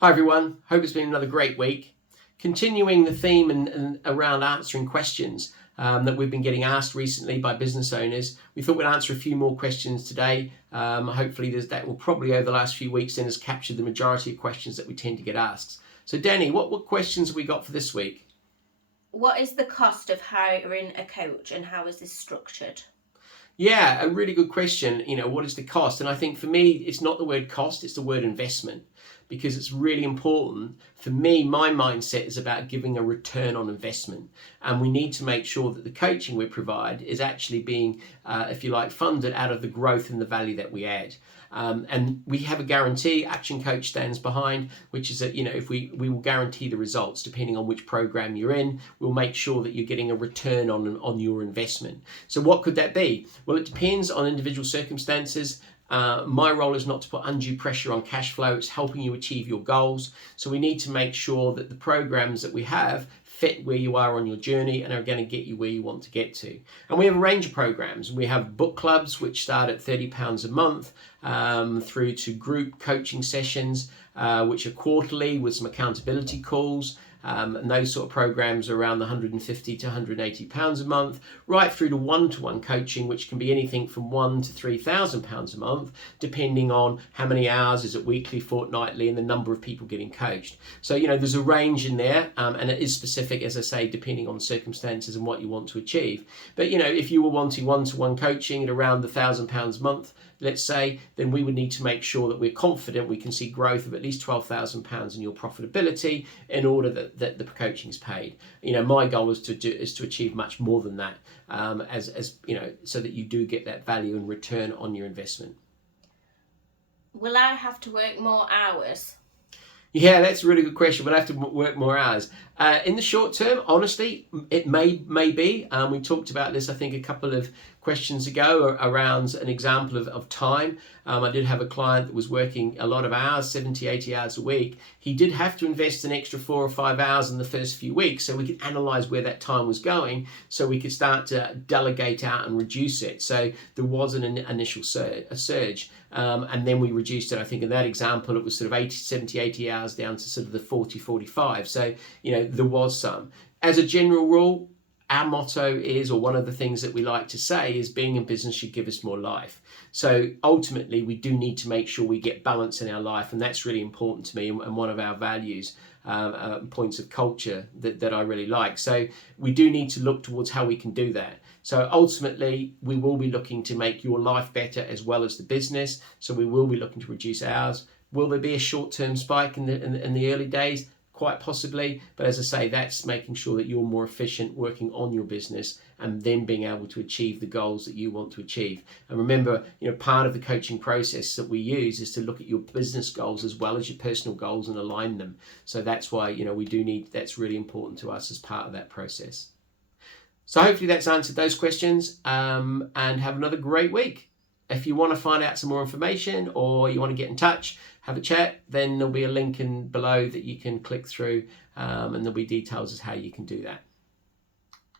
Hi everyone, hope it's been another great week. Continuing the theme and around answering questions that we've been getting asked recently by business owners, we thought we'd answer a few more questions today. Hopefully that will probably over the last few weeks then has captured the majority of questions that we tend to get asked. So Danny, what questions have we got for this week? What is the cost of hiring a coach and how is this structured? Yeah, a really good question. What is the cost? And I think for me, it's not the word cost, it's the word investment, because it's really important. For me, my mindset is about giving a return on investment. And we need to make sure that the coaching we provide is actually being, if you like, funded out of the growth and the value that we add. And we have a guarantee Action Coach stands behind, which is that, if we will guarantee the results depending on which program you're in. We'll make sure that you're getting a return on your investment. So what could that be? Well, it depends on individual circumstances. My role is not to put undue pressure on cash flow. It's helping you achieve your goals. So we need to make sure that the programs that we have fit where you are on your journey and are going to get you where you want to get to. And we have a range of programs. We have book clubs which start at £30 a month, through to group coaching sessions, which are quarterly with some accountability calls. And those sort of programs are around the £150 to £180 a month, right through to one-to-one coaching, which can be anything from £1,000 to £3,000 a month, depending on how many hours, is it weekly, fortnightly, and the number of people getting coached. So, there's a range in there, and it is specific, as I say, depending on circumstances and what you want to achieve. But, if you were wanting one-to-one coaching at around the £1,000 a month, let's say, then we would need to make sure that we're confident we can see growth of at least £12,000 in your profitability in order that the coaching is paid. My goal is to achieve much more than that, so that you do get that value and return on your investment. Will I have to work more hours? Yeah, that's a really good question. We'll have to work more hours. In the short term, honestly, it may be. We talked about this, I think, a couple of questions ago around an example of time. I did have a client that was working a lot of hours, 70, 80 hours a week. He did have to invest an extra 4 or 5 hours in the first few weeks so we could analyze where that time was going so we could start to delegate out and reduce it. So there was an initial surge. And then we reduced it. I think in that example, it was sort of 70, 80 hours down to sort of the 40, 45. So, there was some. As a general rule, our motto is, or one of the things that we like to say is, being in business should give us more life. So ultimately, we do need to make sure we get balance in our life. And that's really important to me and one of our values, points of culture that I really like. So we do need to look towards how we can do that. So ultimately, we will be looking to make your life better as well as the business. So we will be looking to reduce hours. Will there be a short-term spike in the early days? Quite possibly, but as I say, that's making sure that you're more efficient working on your business and then being able to achieve the goals that you want to achieve. And remember, part of the coaching process that we use is to look at your business goals as well as your personal goals and align them. So that's why, that's really important to us as part of that process. So hopefully that's answered those questions, and have another great week. If you want to find out some more information or you want to get in touch, have a chat, then there'll be a link below that you can click through, and there'll be details as how you can do that.